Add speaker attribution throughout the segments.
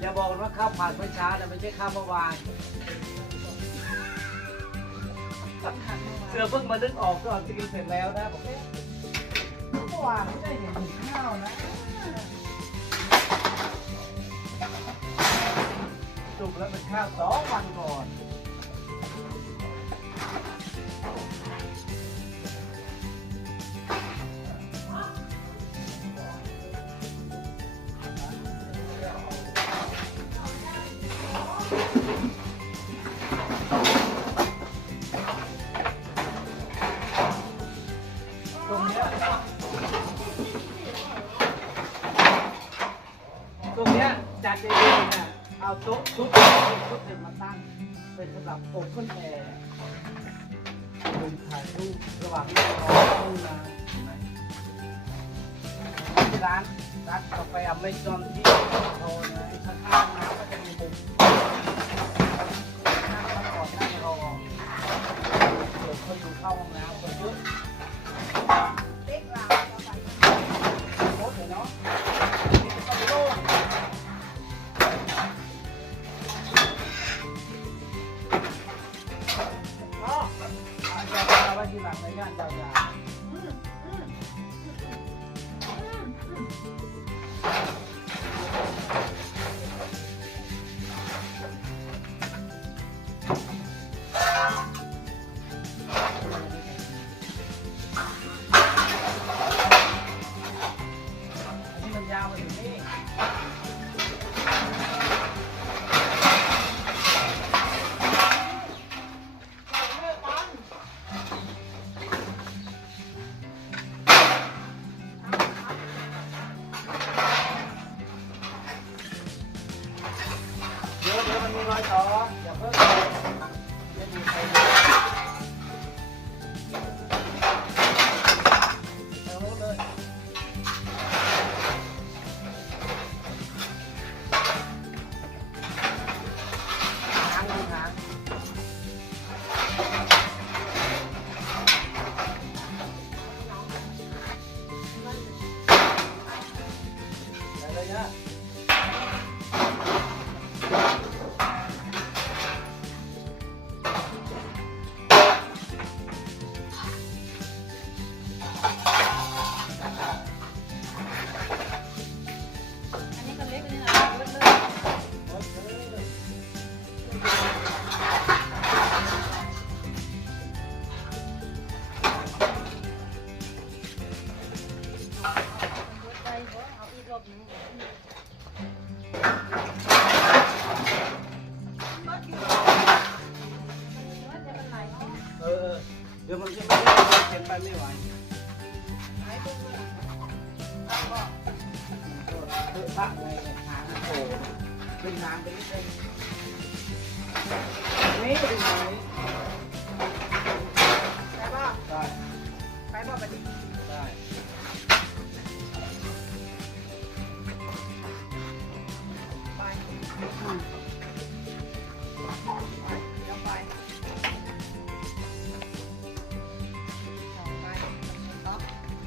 Speaker 1: อย่าบอกว่าข้าวผัดเมื่อเช้าแต่ไม่ใช่ข้าวเมื่อวาน เสือเพิ่งมานึกออกก่อนจะกินเสร็จแล้วนะบอกเอ๊ะเมื่อวานไม่ได้เห็นข้าวนะสุกแล้วเป็นข้าวสองวันก่อน เอาโต๊ะทุกทุกหนึ่งมาตั้งเป็นสำหรับโอเพ่นแอร์เป็นถ่ายรูประหว่างที่รอตู้นาเห็นไหมร้านร้านกาแฟอเมซอนที่โทรนะข้างๆน้ำก็จะมีมุมนั่งพักผ่อนนั่งรอเดี๋ยวคนอยู่เข้าห้องน้ำคนเยอะ ว้ทีหลังในงา เอาอี
Speaker 2: กรอบนึง
Speaker 1: เออเดี๋ยวมันจะไม่ได้เข็นไปไม่ไหวเออตักในหางโผล่ดึงหางไปนิดนึงนี่ดึงหางนี้
Speaker 3: ไป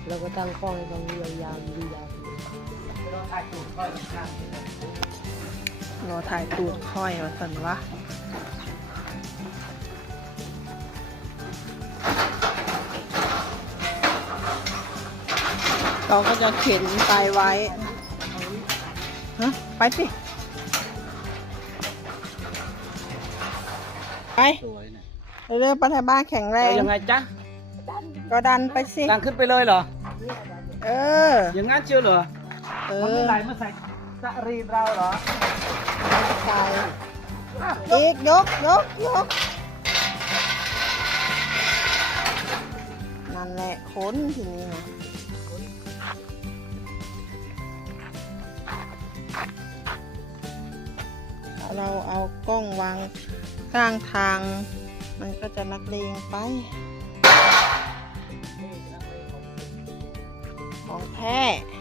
Speaker 3: เรา
Speaker 4: ก็ตั้งกล้องให้ตรงนี้ยาวๆดูยาว
Speaker 1: ไม่ต้องถ่ายตูดค่อยข้างนี้นะ
Speaker 3: รอถ่ายตูดค่อยว่าสันวะเราก็จะเข็นไปไว้ฮะไปสิ ไป
Speaker 1: สวยเนี่ย
Speaker 3: เรื่อยๆปัทบ้านแข็งแร
Speaker 1: เอา
Speaker 3: ง
Speaker 1: ยังไงจ๊ะ
Speaker 3: ก็ดันไปสิ
Speaker 1: ดังขึ้นไปเลยเหรอ
Speaker 3: เออ
Speaker 1: อย่างงั้นเชียวเหรอ
Speaker 3: เอ
Speaker 1: มันไม่
Speaker 3: อ
Speaker 1: ไหลมาใส่สรีนเราเหรอ
Speaker 3: ไปอีกยกยกยกนั่นแหละขนทีนี้นะเราเอากล้องวางข้างทาง มันก็จะนักเลงไป
Speaker 1: ข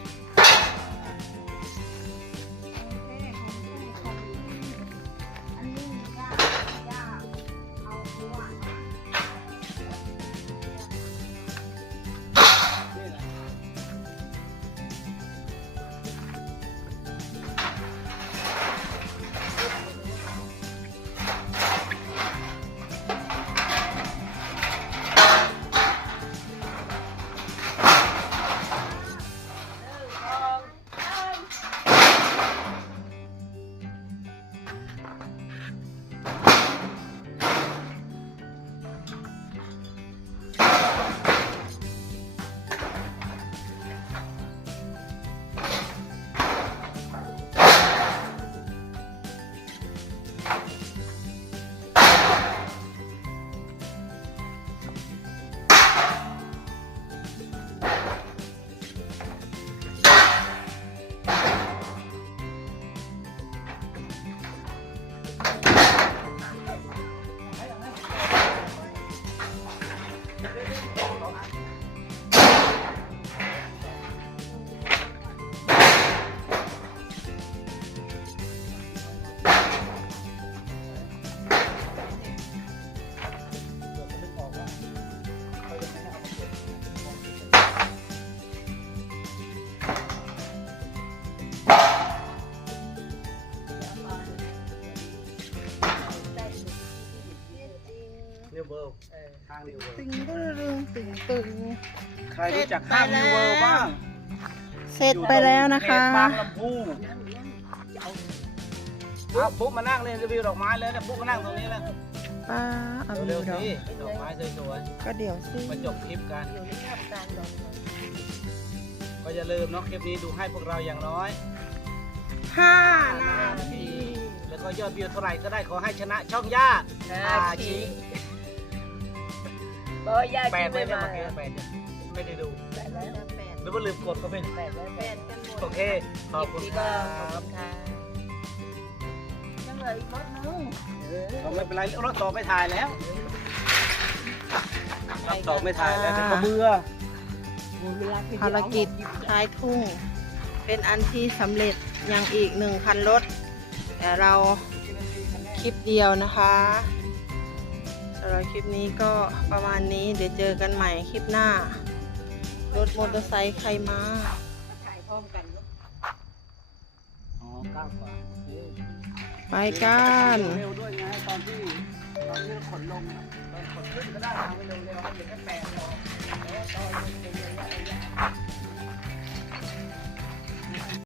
Speaker 1: นิวเวิลด์ห้างนิวเวิล
Speaker 3: ตึ
Speaker 1: ด์
Speaker 3: งตึงตึงตึง
Speaker 1: ใครรู้จักห้างนิวเวิลด์บ้าง
Speaker 3: เสร็จไปแล้วนะคะ
Speaker 1: เขตบางลำพูเอาปุ๊บมานั่งเล่นรีวิวดอกไม้เลยนะปุ๊บมานั่งตรงนี้แล้ว
Speaker 3: ป้าเอา
Speaker 1: เร็
Speaker 3: ดู
Speaker 1: ว
Speaker 3: ด
Speaker 1: ๆ
Speaker 3: อก
Speaker 1: สิดอกไม้สวย
Speaker 3: ก็เดี๋ยวสิ
Speaker 1: ๆมาจบคลิปกันก็อย่าลืมเนาะคลิปนี้ดูให้พวกเราอย่างน้อย
Speaker 3: ห้า
Speaker 1: 5
Speaker 3: นา
Speaker 1: นา
Speaker 3: ที
Speaker 1: ที แล้วก็ยอดวิวเท่าไหร่ก็ได้ขอให้ชนะช่องย่าอาชี
Speaker 2: บออยาก
Speaker 1: แป
Speaker 2: กิ
Speaker 1: ด
Speaker 2: น
Speaker 1: ไม่
Speaker 2: ไม่
Speaker 1: ได้
Speaker 2: มา
Speaker 1: มาเกแปดเนี่ยไม่ได้ดู
Speaker 2: แปดแล้วแปด
Speaker 1: หรือว่าลืมกดก็เป็น
Speaker 2: แปดแล้วแปดกันหมด
Speaker 1: โอเค ขอบคุณครับ
Speaker 2: ค่ะยังเหลืออีกรถนึง
Speaker 1: เราไม่เป็นไรรอบต่อไม่ถ่ายแล้วรอบต่อไม่ถ่ายแล้วเดี๋ยวเขาเบื่อ
Speaker 3: ภารกิจท้ายทุ่ง เป็นอันที่สำเร็จยังอีกหนึ่งคันรถ แต่เราคลิปเดียวนะคะ สำหรับคลิปนี้ก็ประมาณนี้เดี๋ยวเจอกันใหม่คลิปหน้า รถมอเตอร์ไซค์ใครมา
Speaker 2: ถ่ายพร้อมกันเนอะ
Speaker 1: อ๋อเก้ากว่า
Speaker 3: ไปกัน
Speaker 1: เร็วด้วยไงตอนที่ตอนที่ขนลงอะตอนขนขึ้นก็ได้ทำให้เร็วๆให้เหลือแค่แปดพอแล้วตอนลง